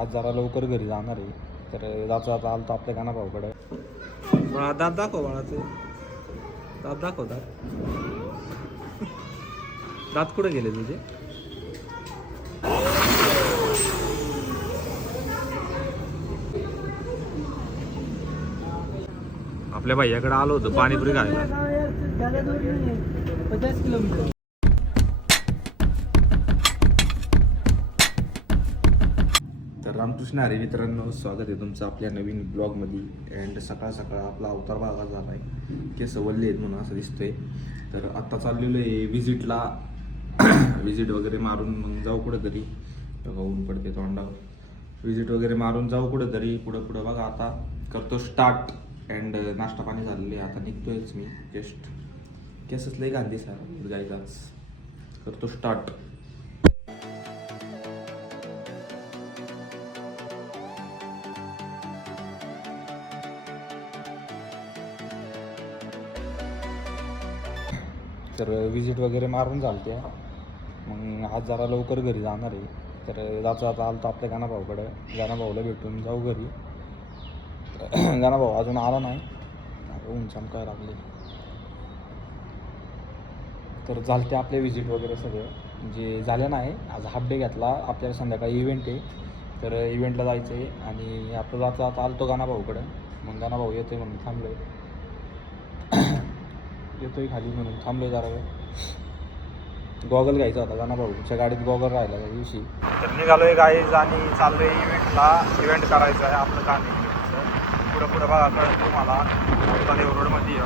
आज जरा लवकर घरी जाणार आहे. तर जाता जाता आलतो आपल्या गाणा भाऊकडे बाळा दात दाखव बाळाचे. दात दाखव दात. दात कुठे गेले तुझे? आपल्या भैयाकडे आलो होतो पाणीपुरी खायला. पचास किलोमीटर. रामकृष्ण अरे मित्रांनो स्वागत आहे तुमचं आपल्या नवीन ब्लॉगमध्ये अँड सकाळ सकाळ आपला अवतार भागा झाला आहे केस वल्ले आहेत म्हणून असं दिसतंय. तर आत्ता चाललेलो आहे विजिटला विजिट वगैरे मारून मग जाऊ कुठंतरी. बघा ऊन पडते तोंडावर. विजिट वगैरे मारून जाऊ कुठं तरी पुढं पुढं बघा आता. करतो स्टार्ट अँड नाश्ता पाणी झालेले आता निघतोयच मी. जस्ट केसच लय गांधी सर. जायचाच करतो स्टार्ट तर विजिट वगैरे मारून चालते मग आज जरा लवकर घरी जाणार आहे. तर जाता जाता तर आपल्या गाणा गाणाभाऊला भेटून जाऊ घरी. गाणा भाऊ अजून आला नाही. आता ऊन चमकाय लागले. तर झालते आपले विजिट वगैरे सगळं. जे झालं नाही आज हाफ डे घेतला. आपल्याला संध्याकाळी इव्हेंट आहे. तर इव्हेंटला जायचं आहे आणि आपलं जाता जाता आलतो गाणा भाऊकडं मग गाणा भाऊ येतोय म्हणून थांबलोय. येतोय खाली म्हणून थांबलोय जरा वेळ. गॉगल घ्यायचा होता गाणा भाऊच्या गाडीत गॉगल राहिला त्या दिवशी. तर निघालोय गाईज आणि चाललोय इव्हेंटला इव्हेंट करायचं आहे आपलं काम पुढं पुढं बघा कळत तुम्हाला. देव रोडमध्ये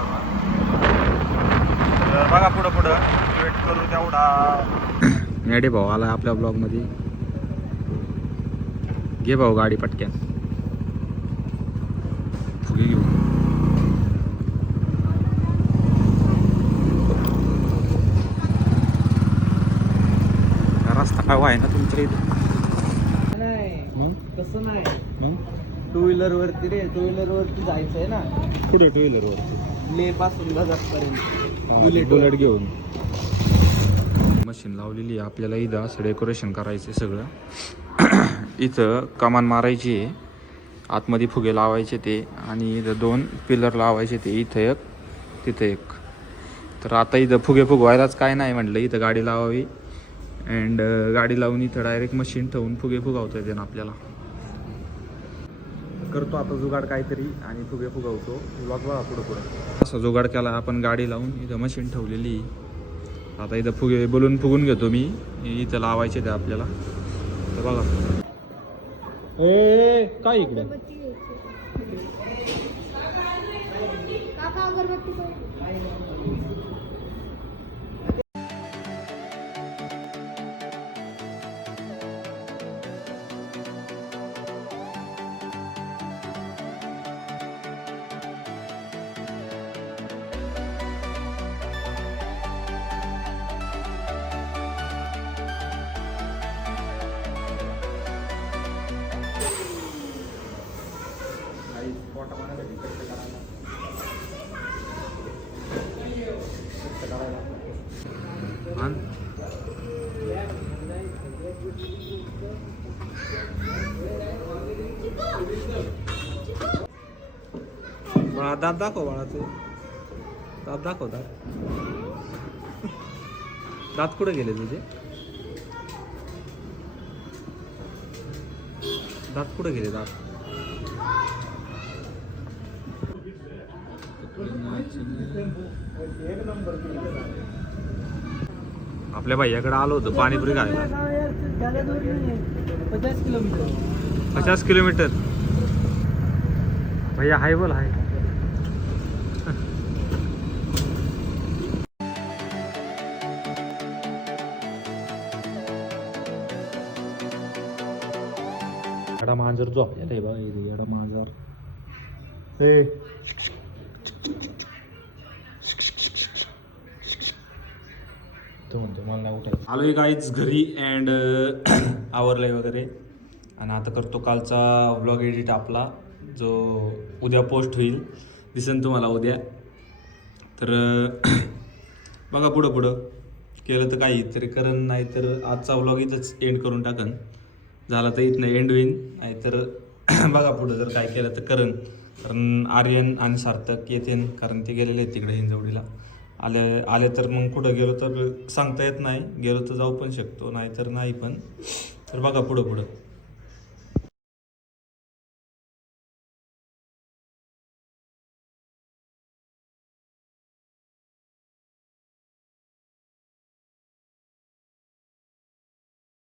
तर बघा पुढं पुढं. इव्हेंट करू तेवढा. मेडे भाऊ आला आपल्या ब्लॉगमध्ये घे भाऊ गाडी पटक्यान फुगे घेऊ काय आहे ना तुमच्या इथे? नाही तसं नाही. मग? टू व्हीलर वरती रे टू व्हीलर वरती जायचंय ना पुढे टू व्हीलरवरती ले पासून पर्यंत बुलेट बुलेट घेऊन. मशीन लावलेली आहे आपल्याला इथं असं डेकोरेशन करायचं सगळं. इथं कमान मारायची आहे. आतमध्ये फुगे लावायचे ते आणि इथं दोन पिलर लावायचे ते. इथं एक तिथं एक. तर आता इथं फुगे फुगवायलाच काय नाही म्हटलं. इथं गाडी लावावी. अँड uh, गाडी लावून इथं डायरेक्ट मशीन ठेवून फुगे फुगावता येते ना आपल्याला. करतो आता जुगाड काहीतरी आणि फुगे फुगवतो. ब्लॉग बघा पुढं पुढं. असा जुगाड केला आपण गाडी लावून इथं मशीन ठेवलेली. आता इथं फुगे बोलून फुगून घेतो मी. इथं लावायचे ते आपल्याला. तर बघा. ए काय इकडे? अगरबत्ती बाळा दात दाखव बाळाचे. दात दाखव दात. दात कुठे गेले तुझे? दात कुठे गेले दात? आपल्या भैयाकडे आलो होतो पाणीपुरी खायला. पचास किलोमीटर. पचास किलोमीटर. भैया हाय बोल हाय. एडा मांजर झोपलेला आहे बघा इथे एडा मांजर. ए तो म्हणतो मला उठायचं. आलोय काहीच घरी अँड uh, आवरलंय वगैरे. आणि आता करतो कालचा व्लॉग एडिट आपला जो उद्या पोस्ट होईल. दिसेल तुम्हाला उद्या. तर बघा पुढं पुढं केलं तर काही तरी करण नाही तर आजचा व्लॉग इथंच एंड करून टाकन. झाला तर इथनं एंड होईन. नाहीतर बघा पुढं जर काय केलं तर करण. कारण आर्यन आणि सार्थक येते कारण ते गेलेले आहेत तिकडे हिंजवडीला. आले आले तर मग कुठं गेलो तर सांगता येत नाही. गेलो तर जाऊ पण शकतो नाहीतर नाही पण. तर बघा पुढं पुढं.